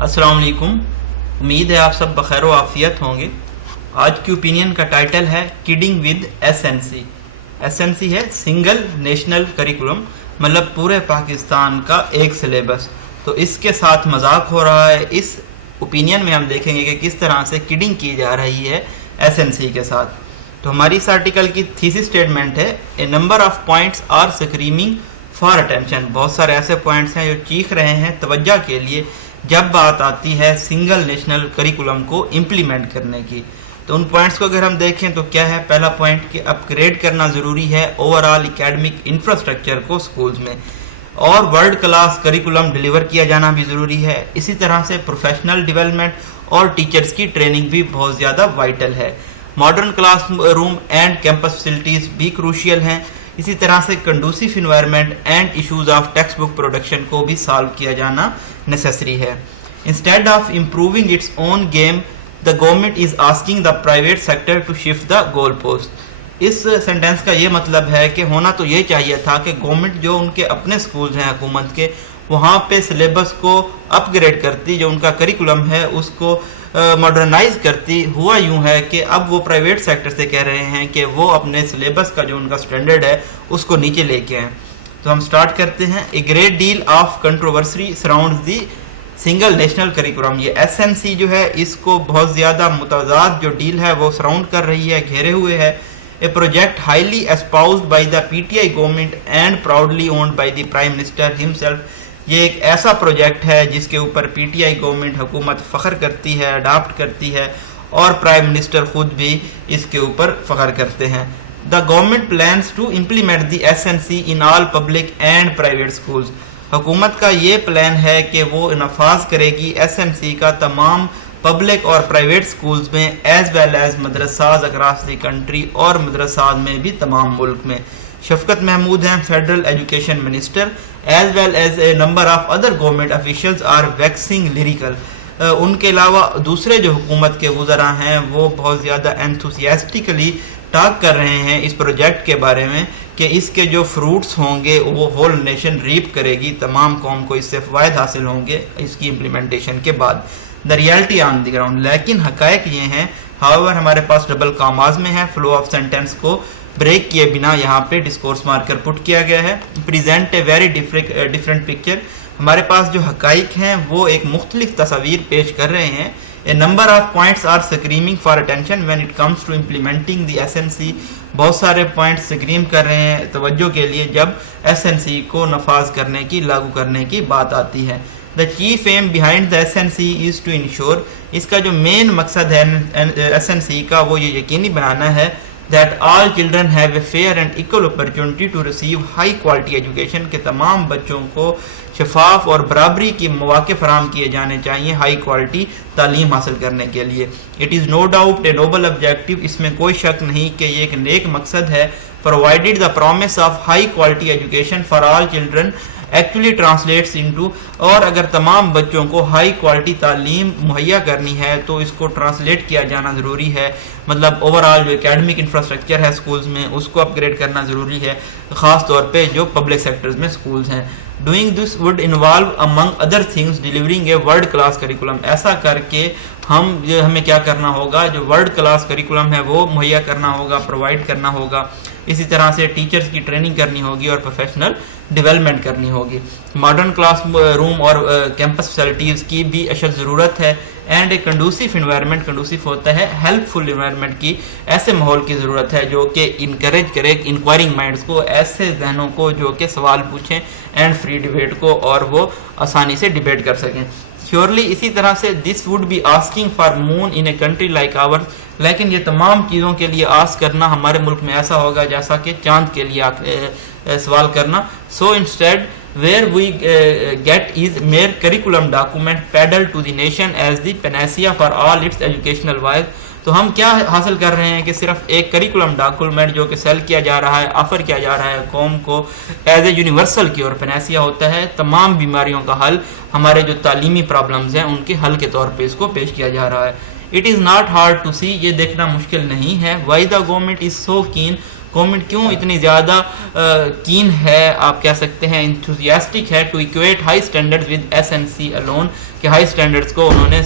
السلام علیکم. امید ہے آپ سب بخیر و عافیت ہوں گے. آج کی اوپینین کا ٹائٹل ہے kidding with S N C. S N C ہے سنگل نیشنل کریکولم، مطلب پورے پاکستان کا ایک سلیبس. تو اس کے ساتھ مذاق ہو رہا ہے. اس اوپینین میں ہم دیکھیں گے کہ کس طرح سے کڈنگ کی جا رہی ہے ایس این سی کے ساتھ. تو ہماری اس آرٹیکل کی تھیسس اسٹیٹمنٹ ہے a number of points are screaming for attention. بہت سارے ایسے پوائنٹس ہیں جو چیخ رہے ہیں توجہ کے لیے جب بات آتی ہے سنگل نیشنل کریکولم کو امپلیمنٹ کرنے کی. تو ان پوائنٹس کو اگر ہم دیکھیں تو کیا ہے؟ پہلا پوائنٹ کہ اپ گریڈ کرنا ضروری ہے اوور آل اکیڈمک انفراسٹرکچر کو سکولز میں، اور ورلڈ کلاس کریکولم ڈیلیور کیا جانا بھی ضروری ہے. اسی طرح سے پروفیشنل ڈیولپمنٹ اور ٹیچرز کی ٹریننگ بھی بہت زیادہ وائٹل ہے. Modern class room and campus facilities بھی کروشیل ہیں. اسی طرح سے conducive environment and issues of text book production کو بھی سالو کیا جانا نیسیسری ہے. Instead of improving its own game the government is asking the private sector to shift the goal post. اس سینٹینس کا یہ مطلب ہے کہ ہونا تو یہ چاہیے تھا کہ گورنمنٹ جو ان کے اپنے سکولز ہیں حکومت کے، وہاں پہ سلیبس کو اپ گریڈ کرتی، جو ان کا کریکولم ہے اس کو ماڈرنائز کرتی. ہوا یوں ہے کہ اب وہ پرائیویٹ سیکٹر سے کہہ رہے ہیں کہ وہ اپنے سلیبس کا جو ان کا سٹینڈرڈ ہے اس کو نیچے لے کے آئیں. تو ہم سٹارٹ کرتے ہیں. A great deal of controversy surrounds the single national curriculum. یہ ایس این سی جو ہے اس کو بہت زیادہ متضاد جو ڈیل ہے وہ سراؤنڈ کر رہی ہے، گھیرے ہوئے ہے. A project highly espoused by the P T I government and proudly owned by the prime minister himself. یہ ایک ایسا پروجیکٹ ہے جس کے اوپر پی ٹی آئی گورنمنٹ حکومت فخر کرتی ہے، اڈاپٹ کرتی ہے، اور پرائم منسٹر خود بھی اس کے اوپر فخر کرتے ہیں. The government plans to implement the S N C in all public and private schools. حکومت کا یہ پلان ہے کہ وہ نفاذ کرے گی ایس این سی کا تمام پبلک اور پرائیویٹ اسکولز میں، as well as madrasas across the country, اور مدرساز میں بھی تمام ملک میں. شفقت محمود ہیں federal education minister, as well as a number of other government officials are waxing lyrical. ان کے علاوہ دوسرے جو حکومت کے وزراء ہیں وہ بہت زیادہ انتھوسیاسٹکلی ٹاک کر رہے ہیں اس پروجیکٹ کے بارے میں کہ اس کے جو فروٹس ہوں گے وہ ہول نیشن ریپ کرے گی، تمام قوم کو اس سے فوائد حاصل ہوں گے اس کی امپلیمنٹیشن کے بعد. The reality on the ground. لیکن حقائق یہ ہیں، ہاؤور ہمارے پاس ڈبل کاماز میں ہے، فلو آف سینٹینس کو بریک کیے بنا یہاں پہ ڈسکورس مارکر پٹ کیا گیا ہے. Present a very different picture. ہمارے پاس جو حقائق ہیں وہ ایک مختلف تصاویر پیش کر رہے ہیں. A number of points are screaming for attention when it comes to implementing the S N C. بہت سارے پوائنٹس اسکریم کر رہے ہیں توجہ کے لیے جب ایس این سی کو نفاذ کرنے کی، لاگو کرنے کی بات آتی ہے. The chief aim behind the S N C is to ensure. اس کا جو مین مقصد ہے ایس این سی کا وہ یہ یقینی بنانا ہے that all children have a fair and equal opportunity to receive high quality education. کہ تمام بچوں کو شفاف اور برابری کی مواقع فراہم کیے جانے چاہیے ہائی کوالٹی تعلیم حاصل کرنے کے لیے. It is no doubt a noble objective. اس میں کوئی شک نہیں کہ یہ ایک نیک مقصد ہے. Provided the promise of high quality education for all children actually translates into, اور اگر تمام بچوں کو ہائی کوالٹی تعلیم مہیا کرنی ہے تو اس کو ٹرانسلیٹ کیا جانا ضروری ہے. مطلب اوور آل جو اکیڈمک انفراسٹرکچر ہے سکولز میں اس کو اپ گریڈ کرنا ضروری ہے، خاص طور پہ جو پبلک سیکٹرز میں سکولز ہیں. Doing this would involve among other things delivering a world class curriculum. ایسا کر کے ہمیں کیا کرنا ہوگا؟ جو ورلڈ کلاس کریکولم ہے وہ مہیا کرنا ہوگا، پرووائڈ کرنا ہوگا. اسی طرح سے ٹیچرز کی ٹریننگ کرنی ہوگی اور پروفیشنل ڈیولپمنٹ کرنی ہوگی. ماڈرن کلاس روم اور کیمپس فیسلٹیز کی بھی اشد ضرورت ہے. اینڈ اے کنڈوسیو انوائرمنٹ، کنڈوسیو ہوتا ہے ہیلپ فل انوائرمنٹ کی، ایسے ماحول کی ضرورت ہے جو کہ انکریج کرے انکوائرنگ مائنڈس کو، ایسے ذہنوں کو جو کہ سوال پوچھیں، اینڈ فری ڈیبیٹ کو، اور وہ آسانی سے ڈیبیٹ کر سکیں. شیورلی اسی طرح سے this would be asking for moon in a country like our. لیکن یہ تمام چیزوں کے لیے آس کرنا ہمارے ملک میں ایسا ہوگا جیسا کہ چاند کے لیے سوال کرنا. So instead where we get is mere curriculum document peddled to the nation as the panacea for all its educational wise. تو ہم کیا حاصل کر رہے ہیں کہ صرف ایک کریکولم ڈاکومنٹ جو کہ سیل کیا جا رہا ہے، آفر کیا جا رہا ہے قوم کو ایز اے یونیورسل کی، اور پیناسیا ہوتا ہے تمام بیماریوں کا حل، ہمارے جو تعلیمی پرابلمز ہیں ان کے حل کے طور پہ اس کو پیش کیا جا رہا ہے. It is not hard to see, یہ دیکھنا مشکل نہیں ہے. Why the government is so keen government کیوں اتنی زیادہ کین ہے, آپ کہہ سکتے ہیں انتھوزیاسٹک ہے, to equate high standards with S N C alone, کہ ہائی اسٹینڈرڈز کو انہوں نے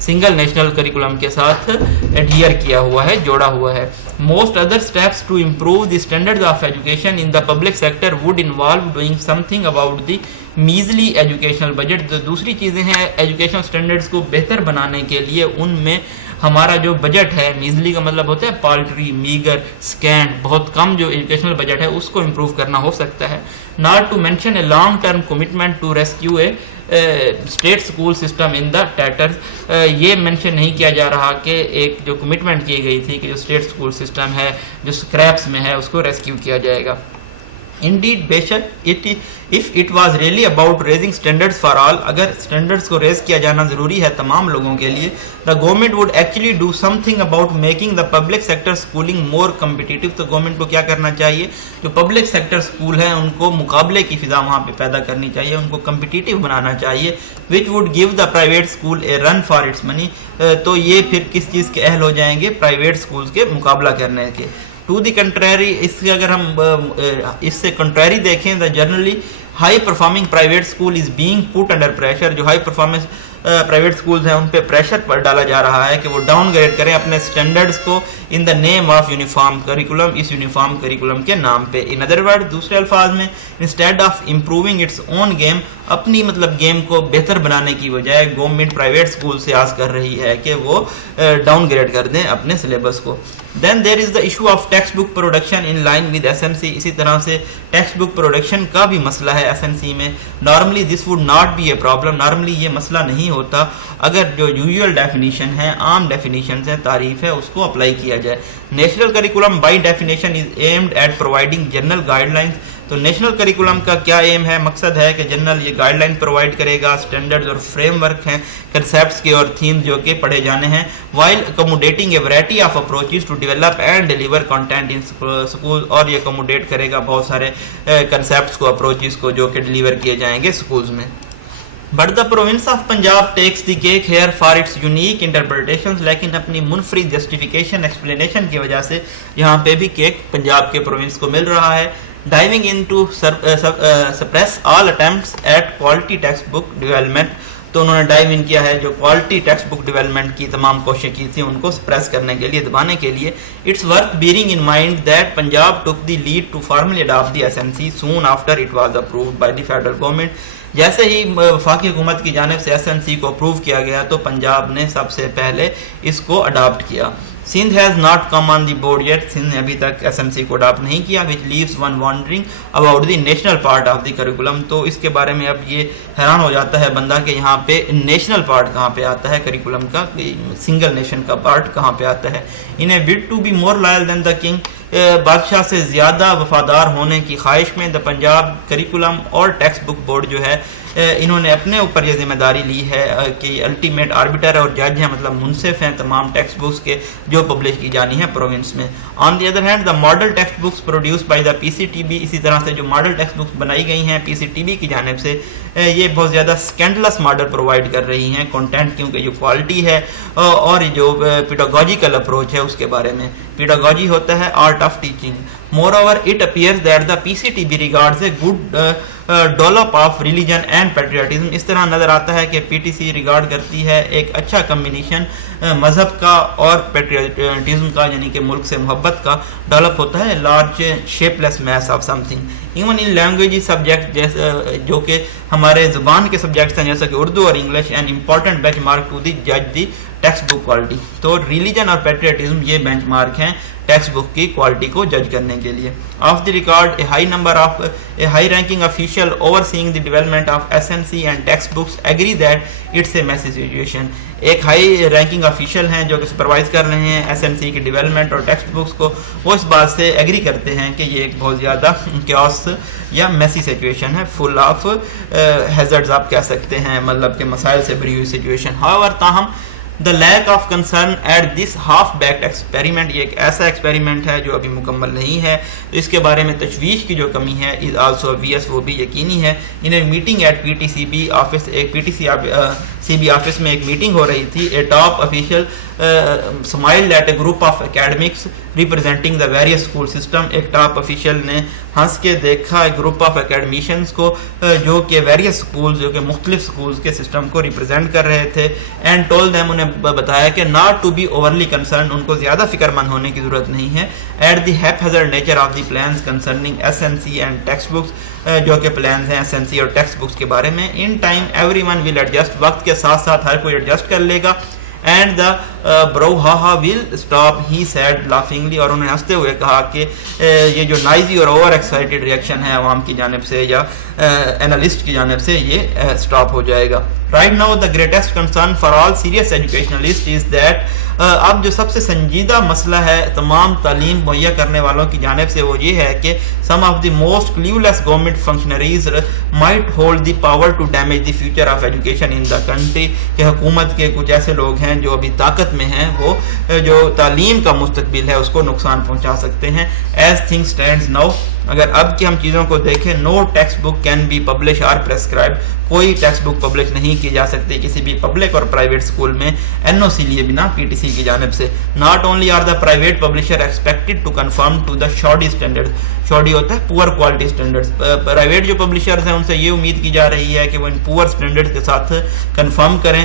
سنگل نیشنل کریکولم کے ساتھ ایڈہیئر کیا ہوا ہے, جوڑا ہوا ہے. Most other steps to improve the standards of education in the public sector would involve doing something about the measly educational budget. دوسری چیزیں ہیں ایجوکیشنل اسٹینڈرڈس کو بہتر بنانے کے لیے, ان میں ہمارا جو بجٹ ہے, میزلی کا مطلب ہوتا ہے پالٹری, میگر, سکینڈ, بہت کم جو ایجوکیشنل بجٹ ہے اس کو امپروو کرنا ہو سکتا ہے. Not to mention a long term commitment to rescue a state school system in the tatters. یہ مینشن نہیں کیا جا رہا کہ ایک جو کمٹمنٹ کی گئی تھی کہ جو اسٹیٹ اسکول سسٹم ہے جو اسکریپس میں ہے اس کو ریسکیو کیا جائے گا. Indeed, بے شک if it was really about raising standards for all, اگر standards کو ریز کیا جانا ضروری ہے تمام لوگوں کے لیے, the government would actually do something about making the public sector schooling more competitive. تو گورنمنٹ کو کیا کرنا چاہیے, جو پبلک سیکٹر اسکول ہیں ان کو مقابلے کی فضا وہاں پہ پیدا کرنی چاہیے, ان کو کمپٹیٹیو بنانا چاہیے, which would give the private school a run for its money. تو یہ پھر کس چیز کے اہل ہو جائیں گے, پرائیویٹ اسکولس کے مقابلہ کرنے کے. ٹو دی کنٹریری, اس کے اگر ہم اس سے کنٹریری دیکھیں, the generally high performing private school is being put under pressure. جو ہائی پرفارمنس پرائیویٹ اسکولز ہیں ان پہ پریشر پر ڈالا جا رہا ہے کہ وہ ڈاؤن گریڈ کریں اپنے اسٹینڈرڈس کو in the name of uniform curriculum, اس یونیفارم کریکولم کے نام پہ. ان ادر ورڈ, دوسرے الفاظ میں, instead of improving its own game, اپنی مطلب گیم کو بہتر بنانے کی بجائے گورنمنٹ پرائیویٹ اسکول سے آس کر رہی ہے کہ وہ ڈاؤن گریڈ کر دیں اپنے سلیبس کو. Then there is the issue of textbook production in line with SNC. اسی طرح سے ٹیکسٹ بک پروڈکشن کا بھی مسئلہ ہے SNC میں. Normally this would not be a problem. Normally یہ مسئلہ نہیں ہوتا اگر جو usual definition ہے, عام definitions ہیں, تعریف ہے, اس کو اپلائی کیا جائے. National curriculum by definition is aimed at providing general guidelines. تو نیشنل کریکولم کا کیا ایم ہے, مقصد ہے کہ جنرل یہ گائیڈ لائن پرووائڈ کرے گا, اسٹینڈرڈز اور فریم ورک ہیں, کنسیپٹس کے اور تھیمز جو کہ پڑھے جانے ہیں, while accommodating a variety of approaches to develop and deliver content in school. اور یہ اکوموڈیٹ کرے گا بہت سارے کنسیپٹس کو, اپروچز کو جو کہ ڈیلیور کیے جائیں گے اسکولز میں. But the province of Punjab takes the cake here for its unique interpretations. لیکن اپنی منفرد جسٹیفیکیشن, ایکسپلینیشن کی وجہ سے یہاں پہ بھی کیک پنجاب کے پروونس کو مل رہا ہے. Diving into suppress all attempts at quality textbook development. تو انہوں نے ڈائیو ان کیا ہے جو کوالٹی ٹیکسٹ بک ڈیولپمنٹ کی تمام کوششیں کی تھیں ان کو سپریس کرنے کے لیے, دبانے کے لیے. It's worth bearing in mind that Punjab took the lead to formally adopt the SNC soon after it was approved by the federal government. جیسے ہی وفاقی حکومت کی جانب سے SNC کو اپروو کیا گیا تو پنجاب نے سب سے پہلے اس کو اڈاپٹ کیا. Sindh has not come on the board yet. Sindh نے ابھی تک SNC کو اڈاپٹ نہیں کیا. Which leaves one wondering about the national part of the curriculum. تو اس کے بارے میں اب یہ حیران ہو جاتا ہے بندہ کہ یہاں پہ نیشنل پارٹ کہاں پہ آتا ہے کریکولم کا, سنگل نیشن کا پارٹ کہاں پہ آتا ہے. In a bid to be more loyal than the king, بادشاہ سے زیادہ وفادار ہونے کی خواہش میں دا پنجاب کریکولم اور ٹیکسٹ بک بورڈ جو ہے انہوں نے اپنے اوپر یہ ذمہ داری لی ہے کہ الٹیمیٹ آربیٹر اور جج ہیں, مطلب منصف ہیں تمام ٹیکسٹ بکس کے جو پبلش کی جانی ہے پروونس میں. On the other hand the model text books produced by the PCTB, اسی طرح سے جو ماڈل ٹیکسٹ بکس بنائی گئی ہیں PCTB کی جانب سے, یہ بہت زیادہ اسکینڈلس ماڈل پرووائڈ کر رہی ہیں کنٹینٹ, کیونکہ جو کوالٹی ہے اور جو پیڈاگوجیکل اپروچ ہے اس کے بارے میں. پیڈاگوجی ہوتا ہے art of teaching. Moreover, it appears that the PCTB regards a good dollop of religion and patriotism. اس طرح نظر آتا ہے کہ PTC ریگارڈ کرتی ہے ایک اچھا کمبینیشن مذہب کا اور پیٹریوٹزم کا, یعنی کہ ملک سے محبت کا. ڈیولپ ہوتا ہے large shape less mass of some thing. Even in language subject جو کہ ہمارے زبان کے سبجیکٹس ہیں جیسا کہ اردو اور English, and important benchmark to the جج دی ٹیکسٹ بک کوالٹی. تو ریلیجن اور پیٹریوٹزم یہ بینچ مارک ہیں ٹیکسٹ بک کی کوالٹی کو جج کرنے کے لیے. Off the record a high ranking official overseeing the development of SNC and text books agree that it's a messy situation. ایک ہائی رینکنگ آفیشیل ہیں جو کہ سپروائز کر رہے ہیں SNC کی ڈیولپمنٹ اور ٹیکسٹ بکس کو, وہ اس بات سے ایگری کرتے ہیں کہ یہ ایک بہت زیادہ کیوس یا میسی سچویشن ہے, فل آف ہیزرڈز آپ کہہ سکتے ہیں, مطلب کہ مسائل سے بھری ہوئی سچویشن. ہاؤیور, تاہم The lack of concern at this half-baked experiment, یہ ایک ایسا ایکسپیریمنٹ ہے جو ابھی مکمل نہیں ہے, تو اس کے بارے میں تشویش کی جو کمی ہے is also obvious, وہ بھی یقینی ہے. In a meeting at PTCB office, ایک PTC سی بی آفس میں ایک میٹنگ ہو رہی تھی. A top official smiled at a group of academics representing the various school system. ایک ٹاپ آفیشیل نے ہنس کے دیکھا ایک گروپ آف اکیڈمیشنس کو جو کہ ویریس اسکول جو کہ مختلف اسکولس کے سسٹم کو ریپرزینٹ کر رہے تھے. اینڈ ٹول دیم, انہیں بتایا کہ not to be overly concern, ان کو زیادہ فکر مند ہونے کی ضرورت نہیں ہے. At the haphazard nature of the plans concerning S N C and text books, جو کہ پلانس ہیں ایس این سی اور ٹیکسٹ بکس کے بارے میں. In time everyone will adjust, وقت کے ساتھ ساتھ ہر کوئی ایڈجسٹ کر لے گا. And the brouhaha will stop, he said laughingly, اور انہوں نے ہنستے ہوئے کہا کہ یہ جو نائزی اور اوور ایکسائٹیڈ ریئیکشن ہے عوام کی جانب سے یا اینالسٹ کی جانب سے, یہ سٹاپ ہو جائے گا. Right now the greatest concern for all serious educationalists is that اب جو سب سے سنجیدہ مسئلہ ہے تمام تعلیم مہیا کرنے والوں کی جانب سے وہ یہ ہے کہ some of the most clueless government functionaries might hold the power to damage the future of education in the country, کہ حکومت کے کچھ ایسے لوگ ہیں جو ابھی طاقت میں ہیں, وہ جو تعلیم کا مستقبل ہے اس کو نقصان پہنچا سکتے ہیں. As things stands now, اگر اب کی ہم چیزوں کو دیکھیں, no text book can be publish or prescribe, کوئی ٹیکسٹ بک پبلش نہیں کی جا سکتی کسی بھی پبلک اور پرائیویٹ اسکول میں این او سی لیے بنا پی ٹی سی کی جانب سے. Not only are the private publisher expected to conform to the shoddy standard, shoddy ہوتا ہے پور کوالٹی اسٹینڈرڈس, پرائیویٹ جو پبلشرز ہیں ان سے یہ امید کی جا رہی ہے کہ وہ ان پور اسٹینڈرڈ کے ساتھ کنفرم کریں.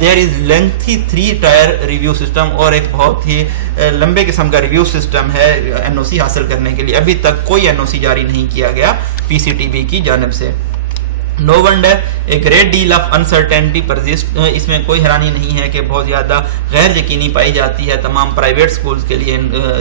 دیر از لینتھی 3 ٹائر ریویو سسٹم, اور ایک بہت ہی لمبے قسم کا ریویو سسٹم ہے این او سی حاصل کرنے کے لیے. ابھی تک کوئی این او سی جاری نہیں کیا گیا پی سی ٹی بی کی جانب سے. No wonder a great deal of uncertainty persists, اس میں کوئی حیرانی نہیں ہے کہ بہت زیادہ غیر یقینی پائی جاتی ہے تمام پرائیویٹ سکولز کے لیے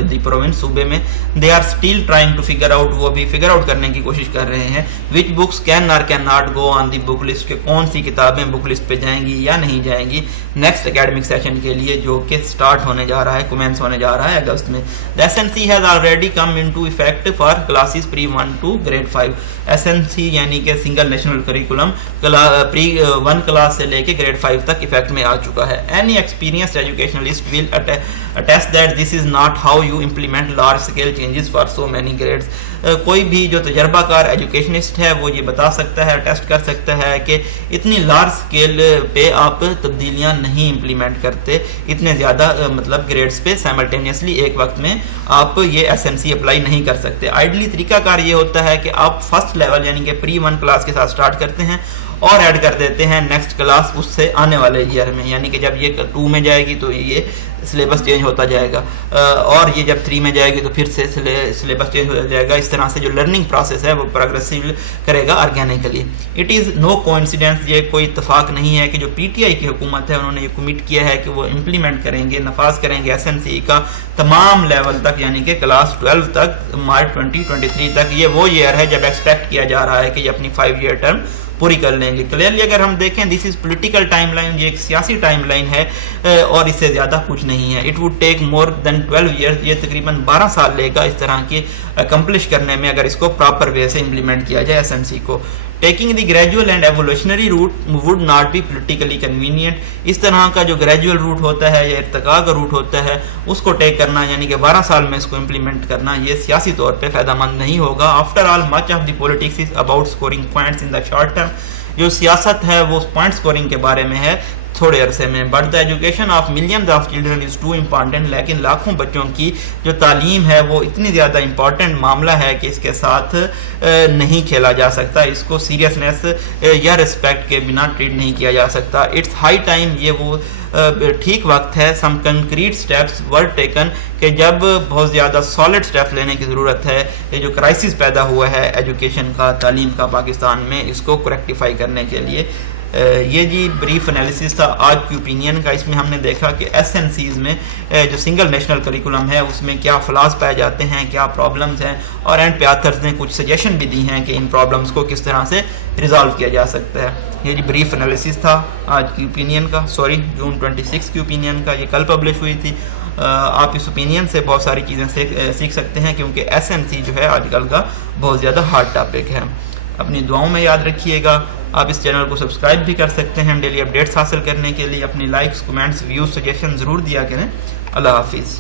دی پروونس صوبے میں. they are still trying to figure out, وہ بھی فگر آؤٹ کرنے کی کوشش کر رہے ہیں which books can or can not go on the book list, کہ کون سی کتابیں بک لسٹ پہ جائیں گی یا نہیں جائیں گی نیکسٹ اکیڈمک سیشن کے لیے جو کہ سٹارٹ ہونے جا رہا ہے, کومنس ہونے جا رہا ہے اگست میں. the SNC has already come into effect for classes pre 1 to grade 5. SNC یعنی کہ سنگل نیشنل کریکولم پری 1 کلاس سے لے کے گریڈ 5 تک افیکٹ میں آ چکا ہے. Any experienced educationalist will attest that this is not how you implement large scale changes for so many grades. کوئی بھی جو تجربہ کار ایجوکیشنسٹ ہے وہ یہ بتا سکتا ہے, ٹیسٹ کر سکتا ہے کہ اتنی لارج اسکیل پہ آپ تبدیلیاں نہیں امپلیمنٹ کرتے, اتنے زیادہ مطلب گریڈز پہ سائملٹینیسلی ایک وقت میں آپ یہ ایس این سی اپلائی نہیں کر سکتے. آئیڈلی طریقہ کار یہ ہوتا ہے کہ آپ فرسٹ لیول یعنی کہ پری 1 کلاس کے ساتھ سٹارٹ کرتے ہیں اور ایڈ کر دیتے ہیں نیکسٹ کلاس اس سے آنے والے ایئر میں, یعنی کہ جب یہ 2 میں جائے گی تو یہ سلیبس چینج ہوتا جائے گا, اور یہ جب 3 میں جائے گی تو پھر سے سلیبس چینج ہو جائے گا. اس طرح سے جو لرننگ پروسیس ہے وہ پروگریسو کرے گا آرگینیکلی. اٹ از نو کوئنسیڈنس, یہ کوئی اتفاق نہیں ہے کہ جو پی ٹی آئی کی حکومت ہے انہوں نے یہ کمٹ کیا ہے کہ وہ امپلیمنٹ کریں گے, نفاذ کریں گے ایس این سی کا تمام لیول تک, یعنی کہ کلاس 12 تک, مارچ 2023 تک. یہ وہ ایئر ہے جب ایکسپیکٹ کیا جا رہا ہے کہ یہ اپنی 5 ایئر ٹرم پوری کر لیں گے. کلیئرلی اگر ہم دیکھیں دس از پولیٹیکل ٹائم لائن, یہ ایک سیاسی ٹائم لائن ہے اور اس سے زیادہ کچھ نہیں ہے. It would take more than 12 years, یہ تقریباً 12 سال لے گا اس طرح کی اکمپلش کرنے میں اگر اس کو پراپر وے سے امپلیمنٹ کیا جائے ایس این سی کو. Taking the gradual and evolutionary route would not be politically convenient, اس طرح کا جو گریجول روٹ ہوتا ہے یا ارتقاء کا روٹ ہوتا ہے اس کو ٹیک کرنا یعنی کہ 12 سال میں اس کو امپلیمنٹ کرنا یہ سیاسی طور پہ فائدہ مند نہیں ہوگا. After all much of the politics is about scoring points in the short term, جو سیاست ہے وہ پوائنٹ اسکورنگ کے بارے میں ہے تھوڑے عرصے میں. But the education of millions of children is too important, لیکن لاکھوں بچوں کی جو تعلیم ہے وہ اتنی زیادہ امپورٹنٹ معاملہ ہے کہ اس کے ساتھ نہیں کھیلا جا سکتا, اس کو سیریسنیس یا رسپیکٹ کے بنا ٹریٹ نہیں کیا جا سکتا. اٹس ہائی ٹائم, یہ وہ ٹھیک وقت ہے. سم کنکریٹ اسٹیپس ور ٹیکن, کہ جب بہت زیادہ سالڈ اسٹیپ لینے کی ضرورت ہے. یہ جو کرائسس پیدا ہوا ہے ایجوکیشن کا, تعلیم کا پاکستان میں, اس کو کریکٹیفائی کرنے کے لیے. یہ جی بریف انالیسس تھا آج کی اوپینین کا. اس میں ہم نے دیکھا کہ ایس این سیز میں جو سنگل نیشنل کریکولم ہے اس میں کیا فلاز پائے جاتے ہیں, کیا پرابلمز ہیں, اور اینڈ پہ آتھرز نے کچھ سجیشن بھی دی ہیں کہ ان پرابلمز کو کس طرح سے ریزالو کیا جا سکتا ہے. یہ جی بریف انالیسس تھا آج کی اوپینین کا, جون 26 کی اوپینین کا. یہ کل پبلش ہوئی تھی. آپ اس اوپینین سے بہت ساری چیزیں سیکھ سکتے ہیں کیونکہ ایس این سی جو ہے آج کل کا بہت زیادہ ہارڈ ٹاپک ہے. اپنی دعاؤں میں یاد رکھیے گا. آپ اس چینل کو سبسکرائب بھی کر سکتے ہیں ڈیلی اپڈیٹس حاصل کرنے کے لیے. اپنی لائکس, کمنٹس, ویوز, سجیشن ضرور دیا کریں. اللہ حافظ.